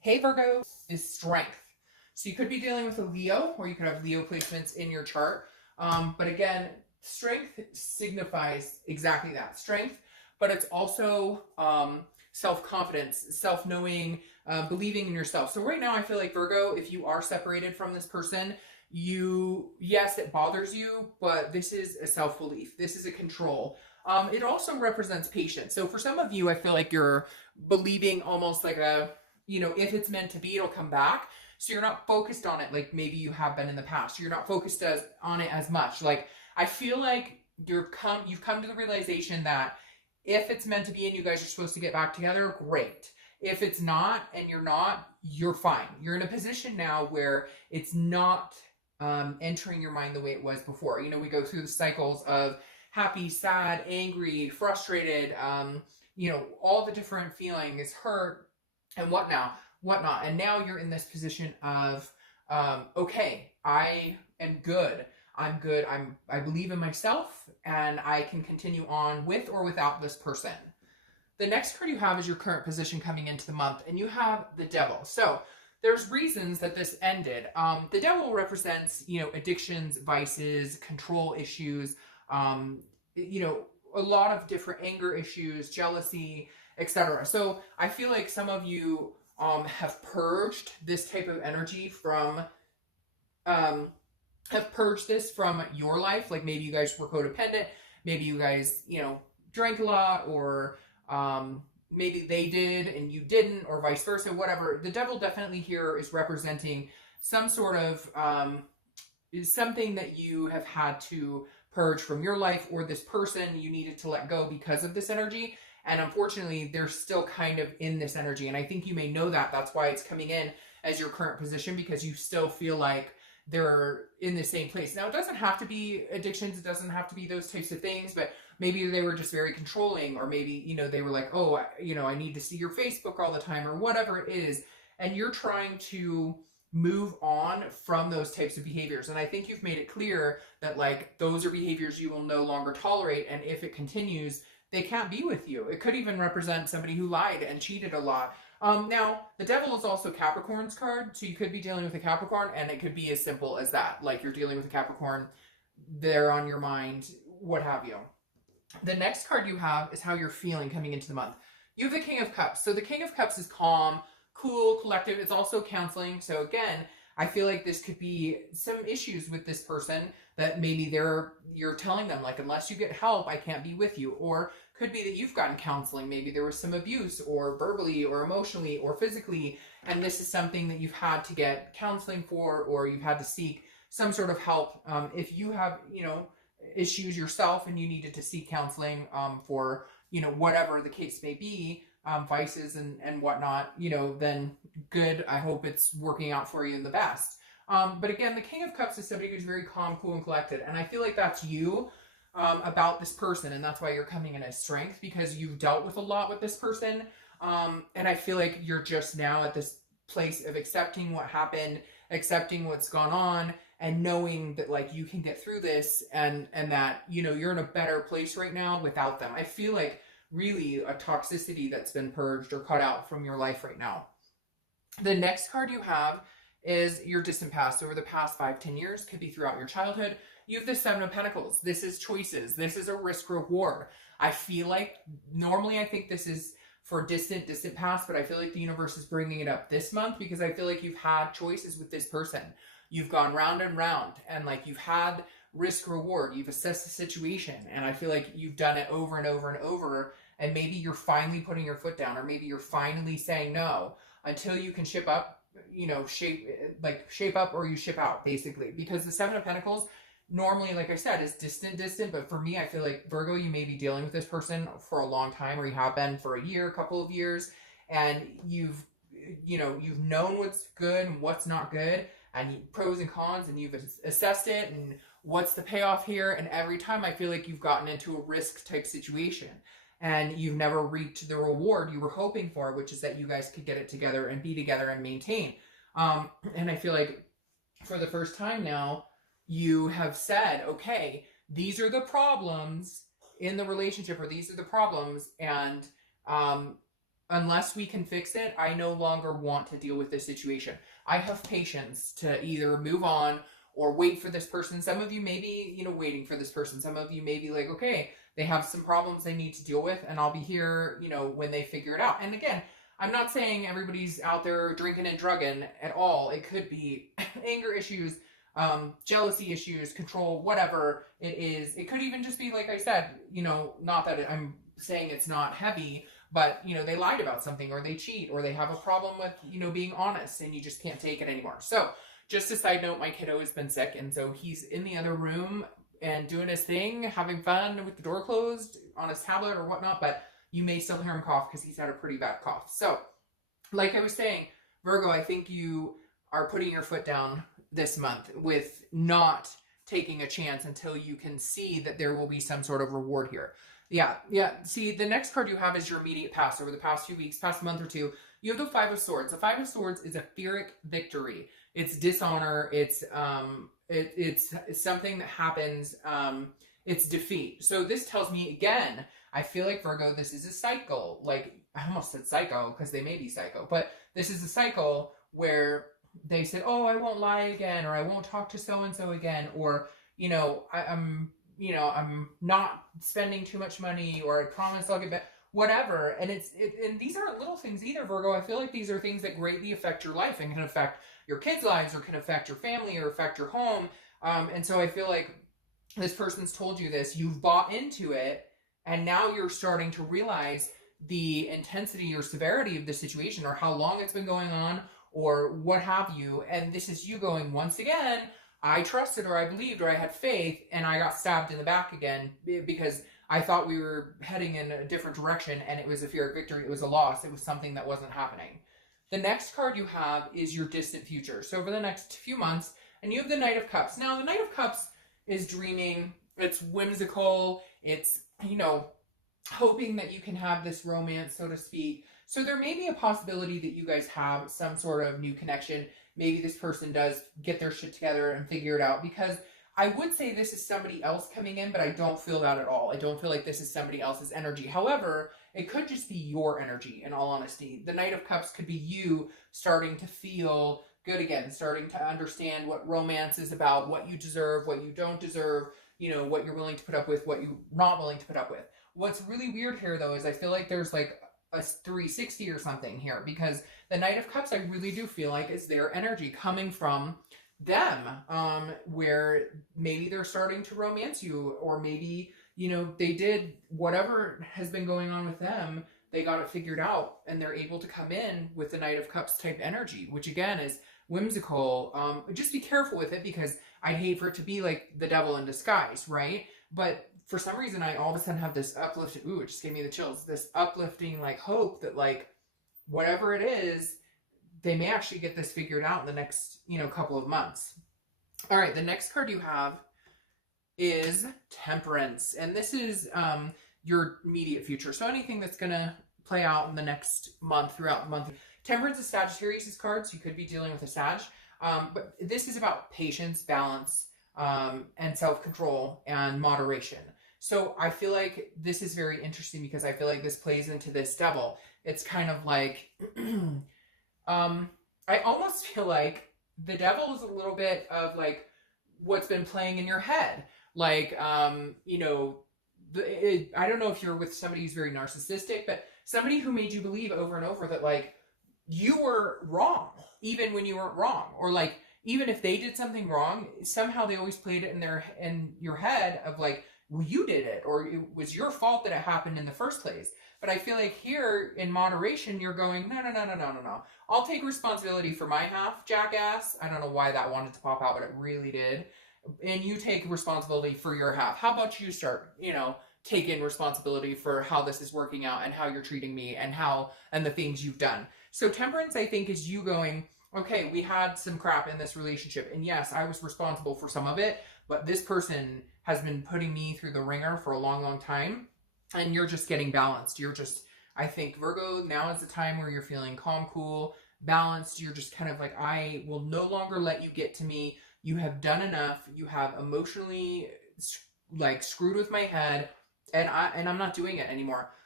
Hey Virgo is strength. So you could be dealing with a Leo, or you could have Leo placements in your chart. But again, strength signifies exactly that, strength, but it's also self-confidence, self-knowing, believing in yourself. So right now I feel like Virgo, if you are separated from this person, yes, it bothers you, but this is a self-belief. This is a control. It also represents patience. So for some of you, I feel like you're believing almost like if it's meant to be, it'll come back. So you're not focused on it like maybe you have been in the past. You're not focused on it as much. Like, I feel like you've come to the realization that if it's meant to be and you guys are supposed to get back together, great. If it's not and you're not, you're fine. You're in a position now where it's not entering your mind the way it was before. We go through the cycles of happy, sad, angry, frustrated, all the different feelings, hurt, and whatnot. And now you're in this position of, okay, I am good. I'm good. I believe in myself, and I can continue on with or without this person. The next card you have is your current position coming into the month, and you have the Devil. So there's reasons that this ended. The Devil represents, addictions, vices, control issues, a lot of different anger issues, jealousy, etc. So I feel like some of you have purged this type of energy from, have purged this from your life. Like maybe you guys were codependent, maybe you guys, drank a lot, or maybe they did and you didn't, or vice versa, whatever. The Devil definitely here is representing some sort of, is something that you have had to purge from your life, or this person you needed to let go because of this energy. And unfortunately, they're still kind of in this energy. And I think you may know that. That's why it's coming in as your current position, because you still feel like they're in the same place. Now, it doesn't have to be addictions. It doesn't have to be those types of things, but maybe they were just very controlling, or maybe, they were like, oh, I need to see your Facebook all the time, or whatever it is. And you're trying to move on from those types of behaviors. And I think you've made it clear that like those are behaviors you will no longer tolerate. And if it continues, they can't be with you. It could even represent somebody who lied and cheated a lot. Now, the Devil is also Capricorn's card, so you could be dealing with a Capricorn, and it could be as simple as that. Like you're dealing with a Capricorn, they're on your mind, what have you. The next card you have is how you're feeling coming into the month. You have the King of Cups. So the King of Cups is calm, cool, collective. It's also counseling. So again, I feel like this could be some issues with this person that maybe you're telling them like, unless you get help, I can't be with you. Or could be that you've gotten counseling. Maybe there was some abuse, or verbally or emotionally or physically. And this is something that you've had to get counseling for, or you've had to seek some sort of help. If you have, issues yourself and you needed to seek counseling for, whatever the case may be, vices and whatnot, then good. I hope it's working out for you in the best. But again, the King of Cups is somebody who's very calm, cool, and collected. And I feel like that's you about this person. And that's why you're coming in as strength, because you've dealt with a lot with this person. And I feel like you're just now at this place of accepting what happened, accepting what's gone on, and knowing that like you can get through this, and that, you're in a better place right now without them. I feel like really a toxicity that's been purged or cut out from your life right now. The next card you have is your distant past. Over the past 5-10 years, could be throughout your childhood. You have the Seven of Pentacles. This is choices. This is a risk reward. I feel like normally I think this is for distant past, but I feel like the universe is bringing it up this month, because I feel like you've had choices with this person. You've gone round and round, and like you've had risk reward. You've assessed the situation, and I feel like you've done it over and over and over. And maybe you're finally putting your foot down, or maybe you're finally saying no until you can shape up, shape up, or you ship out, basically. Because the Seven of Pentacles normally, like I said, is distant. But for me, I feel like Virgo, you may be dealing with this person for a long time, or you have been for a year, a couple of years, and you've known what's good and what's not good, and pros and cons, and you've assessed it, and what's the payoff here. And every time I feel like you've gotten into a risk type situation, and you've never reaped the reward you were hoping for, which is that you guys could get it together and be together and maintain. And I feel like for the first time now, you have said, okay, these are the problems in the relationship, or these are the problems, and unless we can fix it, I no longer want to deal with this situation. I have patience to either move on or wait for this person. Some of you may be, you know, waiting for this person. Some of you may be like, okay, they have some problems they need to deal with, and I'll be here, you know, when they figure it out. And again, I'm not saying everybody's out there drinking and drugging at all. It could be anger issues, jealousy issues, control, whatever it is. It could even just be, like I said, you know, not that I'm saying it's not heavy, but, you know, they lied about something, or they cheat, or they have a problem with, you know, being honest, and you just can't take it anymore. So just a side note, my kiddo has been sick, and so he's in the other room and doing his thing, having fun with the door closed on his tablet or whatnot, but you may still hear him cough because he's had a pretty bad cough. So, like I was saying, Virgo, I think you are putting your foot down this month with not taking a chance until you can see that there will be some sort of reward here. Yeah. See, the next card you have is your immediate past. Over the past few weeks, past month or two, you have the Five of Swords. The Five of Swords is a Pyrrhic victory. It's dishonor. It's something that happens. It's defeat. So this tells me, again, I feel like, Virgo, this is a cycle. Like, I almost said psycho because they may be psycho, but this is a cycle where they said, oh, I won't lie again, or I won't talk to so-and-so again, or, you know, I'm not spending too much money, or I promise I'll get back, whatever. And and these aren't little things either, Virgo. I feel like these are things that greatly affect your life and can affect your kids' lives, or can affect your family, or affect your home. And so I feel like this person's told you this, you've bought into it, and now you're starting to realize the intensity or severity of the situation, or how long it's been going on, or what have you. And this is you going, once again, I trusted, or I believed, or I had faith, and I got stabbed in the back again because I thought we were heading in a different direction, and it was a Pyrrhic victory. It was a loss. It was something that wasn't happening. The next card you have is your distant future. So over the next few months, and you have the Knight of Cups. Now, the Knight of Cups is dreaming. It's whimsical. It's, you know, hoping that you can have this romance, so to speak. So there may be a possibility that you guys have some sort of new connection. Maybe this person does get their shit together and figure it out, because I would say this is somebody else coming in, but I don't feel that at all. I don't feel like this is somebody else's energy. However, it could just be your energy, in all honesty. The Knight of Cups could be you starting to feel good again, starting to understand what romance is about, what you deserve, what you don't deserve, you know, what you're willing to put up with, what you're not willing to put up with. What's really weird here, though, is I feel like there's like a 360 or something here, because the Knight of Cups, I really do feel like, is their energy coming from them, where maybe they're starting to romance you, or maybe, you know, they did whatever has been going on with them, they got it figured out, and they're able to come in with the Knight of Cups type energy, which again is whimsical. Just be careful with it, because I'd hate for it to be like the devil in disguise, right? But for some reason, I all of a sudden have this uplifting, ooh, it just gave me the chills, this uplifting, like, hope that, like, whatever it is, they may actually get this figured out in the next, you know, couple of months. All right, the next card you have is Temperance. And this is your immediate future. So anything that's going to play out in the next month, throughout the month. Temperance is Sagittarius' cards. You could be dealing with a Sag. But this is about patience, balance, and self-control and moderation. So I feel like this is very interesting, because I feel like this plays into this devil. It's kind of like, I almost feel like the devil is a little bit of like what's been playing in your head. Like, you know, I don't know if you're with somebody who's very narcissistic, but somebody who made you believe over and over that, like, you were wrong, even when you weren't wrong. Or like, even if they did something wrong, somehow they always played it in your head of like, well, you did it, or it was your fault that it happened in the first place. But I feel like here in moderation, you're going, no. I'll take responsibility for my half, jackass. I don't know why that wanted to pop out, but it really did. And you take responsibility for your half. How about you start, you know, taking responsibility for how this is working out, and how you're treating me, and the things you've done. So Temperance, I think, is you going, okay, we had some crap in this relationship, and yes, I was responsible for some of it, but this person has been putting me through the ringer for a long, long time, and you're just getting balanced. You're just, I think, Virgo, now is the time where you're feeling calm, cool, balanced. You're just kind of like, I will no longer let you get to me. You have done enough. You have emotionally, like, screwed with my head, and I'm not doing it anymore.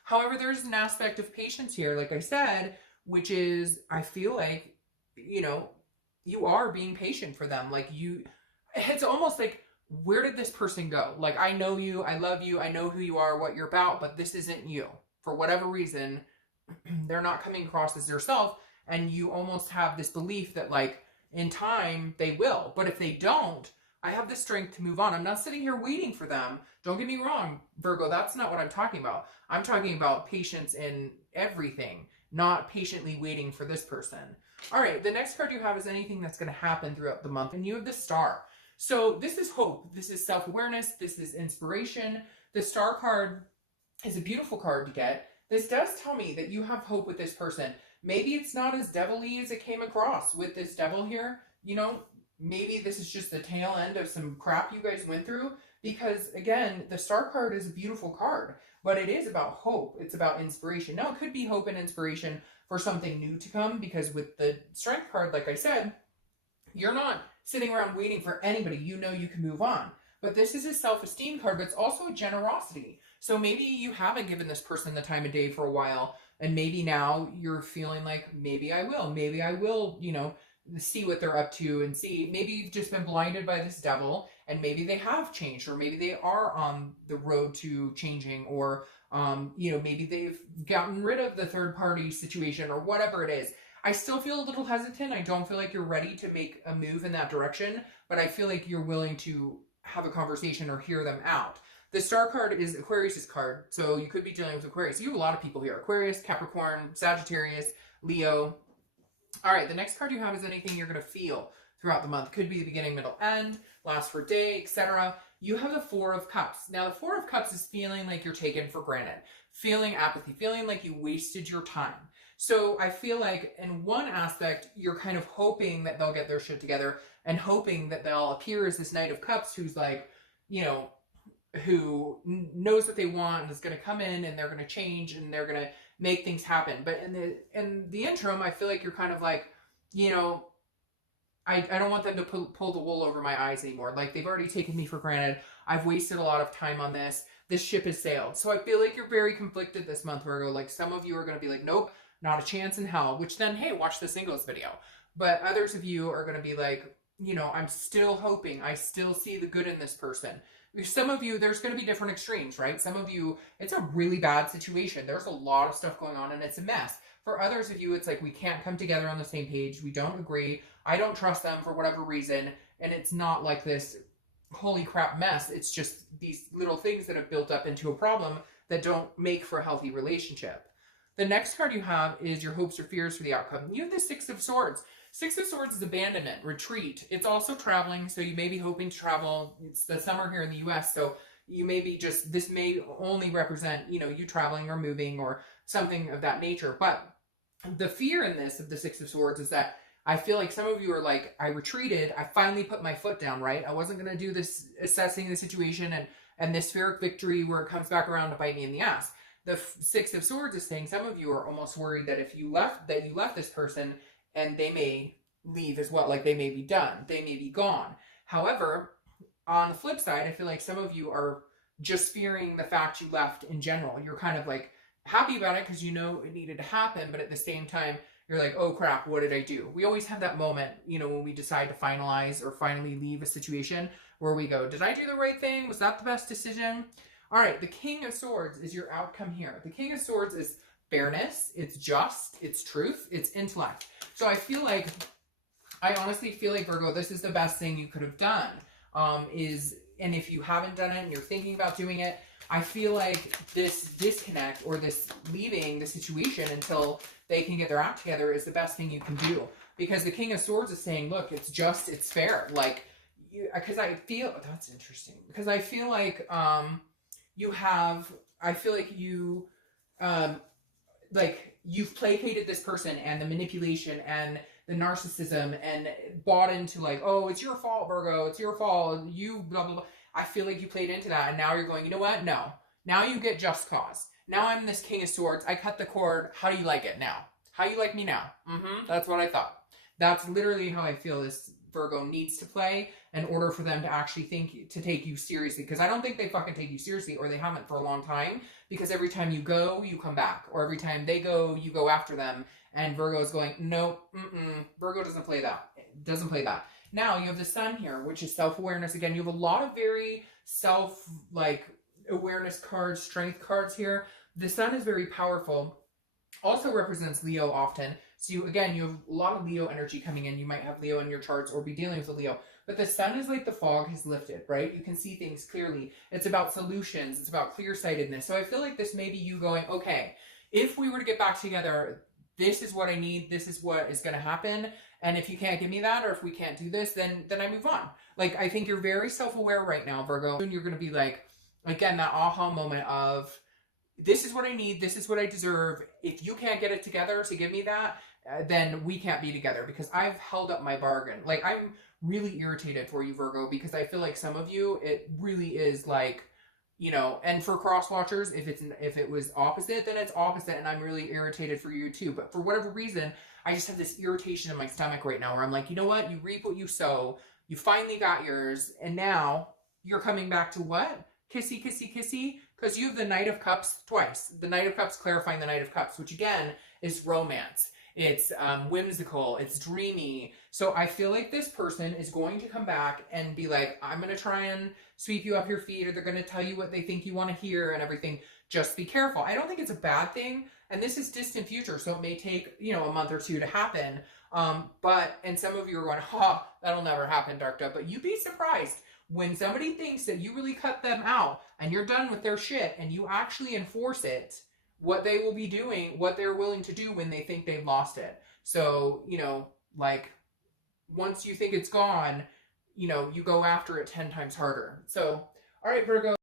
However, there's an aspect of patience here, like I said, which is, I feel like, you know, you are being patient for them. Like it's almost like, where did this person go? Like, I know you, I love you, I know who you are, what you're about, but this isn't you. For whatever reason, they're not coming across as yourself, and you almost have this belief that, like, in time, they will. But if they don't, I have the strength to move on. I'm not sitting here waiting for them. Don't get me wrong, Virgo, that's not what I'm talking about. I'm talking about patience in everything, not patiently waiting for this person. All right, the next card you have is anything that's going to happen throughout the month, and you have the Star. So this is hope, this is self-awareness, this is inspiration. The Star card is a beautiful card to get. This does tell me that you have hope with this person. Maybe it's not as devilly as it came across with this devil here. You know, maybe this is just the tail end of some crap you guys went through. Because again, the Star card is a beautiful card, but it is about hope. It's about inspiration. Now, it could be hope and inspiration for something new to come, because with the Strength card, like I said, you're not sitting around waiting for anybody. You know you can move on. But this is a self-esteem card, but it's also a generosity. So maybe you haven't given this person the time of day for a while, and maybe now you're feeling like, maybe I will, you know, see what they're up to, and see, maybe you've just been blinded by this devil, and maybe they have changed, or maybe they are on the road to changing, or, you know, maybe they've gotten rid of the third party situation, or whatever it is. I still feel a little hesitant. I don't feel like you're ready to make a move in that direction, but I feel like you're willing to have a conversation or hear them out. The Star card is Aquarius's card, so you could be dealing with Aquarius. You have a lot of people here. Aquarius, Capricorn, Sagittarius, Leo. All right, the next card you have is anything you're going to feel throughout the month. Could be the beginning, middle, end, last for a day, etc. You have the Four of Cups. Now, the Four of Cups is feeling like you're taken for granted, feeling apathy, feeling like you wasted your time. So I feel like in one aspect, you're kind of hoping that they'll get their shit together, and hoping that they'll appear as this Knight of Cups who's like, you know, who knows what they want and is going to come in, and they're going to change, and they're going to make things happen. But in the interim, I feel like you're kind of like, you know, I don't want them to pull the wool over my eyes anymore. Like, they've already taken me for granted. I've wasted a lot of time on this. This ship has sailed. So I feel like you're very conflicted this month, Virgo. Like, some of you are going to be like, nope, not a chance in hell. Which then, hey, watch the singles video. But others of you are going to be like, you know, I'm still hoping. I still see the good in this person. Some of you, there's going to be different extremes, right? Some of you, it's a really bad situation. There's a lot of stuff going on, and it's a mess. For others of you, it's like, we can't come together on the same page. We don't agree. I don't trust them for whatever reason. And it's not like this holy crap mess. It's just these little things that have built up into a problem that don't make for a healthy relationship. The next card you have is your hopes or fears for the outcome. You have the Six of Swords. Six of Swords is abandonment, retreat. It's also traveling, so you may be hoping to travel. It's the summer here in the US, so you may be just, this may only represent, you know, you traveling or moving or something of that nature. But the fear in this of the Six of Swords is that I feel like some of you are like, I retreated, I finally put my foot down, right? I wasn't going to do this assessing the situation and this Pyrrhic victory where it comes back around to bite me in the ass. The Six of Swords is saying some of you are almost worried that if you left this person, and they may leave as well, like they may be done, they may be gone. However, on the flip side, I feel like some of you are just fearing the fact you left in general. You're kind of like happy about it because you know it needed to happen, but at the same time, you're like, oh crap, what did I do? We always have that moment, you know, when we decide to finalize or finally leave a situation where we go, did I do the right thing? Was that the best decision? All right, the King of Swords is your outcome here. The King of Swords is fairness, it's just, it's truth, it's intellect. So I honestly feel like, Virgo, this is the best thing you could have done. And if you haven't done it and you're thinking about doing it, I feel like this disconnect or this leaving the situation until they can get their act together is the best thing you can do. Because the King of Swords is saying, look, it's just, it's fair. Like, because I feel, that's interesting. Because I feel like you've placated this person and the manipulation and the narcissism and bought into like, oh, it's your fault, Virgo, it's your fault, you blah, blah, blah. I feel like you played into that, and now you're going, you know what? No. Now you get just cause. Now I'm this King of Swords. I cut the cord. How do you like it now? How you like me now? That's what I thought. That's literally how I feel this Virgo needs to play in order for them to actually take you seriously. Because I don't think they fucking take you seriously, or they haven't for a long time. Because every time you go, you come back, or every time they go, you go after them. And Virgo is going, no, Virgo doesn't play that. Doesn't play that. Now you have the Sun here, which is self-awareness. Again, you have a lot of very awareness cards, strength cards here. The Sun is very powerful. Also represents Leo often. So you have a lot of Leo energy coming in. You might have Leo in your charts or be dealing with a Leo. But the Sun is like the fog has lifted, right? You can see things clearly. It's about solutions. It's about clear-sightedness. So I feel like this may be you going, okay, if we were to get back together, this is what I need. This is what is going to happen. And if you can't give me that, or if we can't do this, then I move on. Like, I think you're very self-aware right now, Virgo. And you're going to be like, again, that aha moment of, this is what I need. This is what I deserve. If you can't get it together to give me that, then we can't be together, because I've held up my bargain. Like, I'm really irritated for you, Virgo, because I feel like some of you, it really is like, you know, and for cross watchers, if it was opposite, then it's opposite, and I'm really irritated for you too. But for whatever reason, I just have this irritation in my stomach right now where I'm like, you know what? You reap what you sow. You finally got yours, and now you're coming back to what? Kissy, kissy, kissy? Because you have the Knight of Cups twice. The Knight of Cups clarifying the Knight of Cups, which again is romance. It's whimsical. It's dreamy. So I feel like this person is going to come back and be like, I'm going to try and sweep you off your feet, or they're going to tell you what they think you want to hear and everything. Just be careful. I don't think it's a bad thing. And this is distant future, so it may take, you know, a month or two to happen. And some of you are going, that'll never happen, Dark Dove. But you'd be surprised when somebody thinks that you really cut them out and you're done with their shit and you actually enforce it, what they will be doing, what they're willing to do when they think they've lost it. So, you know, like, once you think it's gone, you know, you go after it 10 times harder. So, all right, Virgo.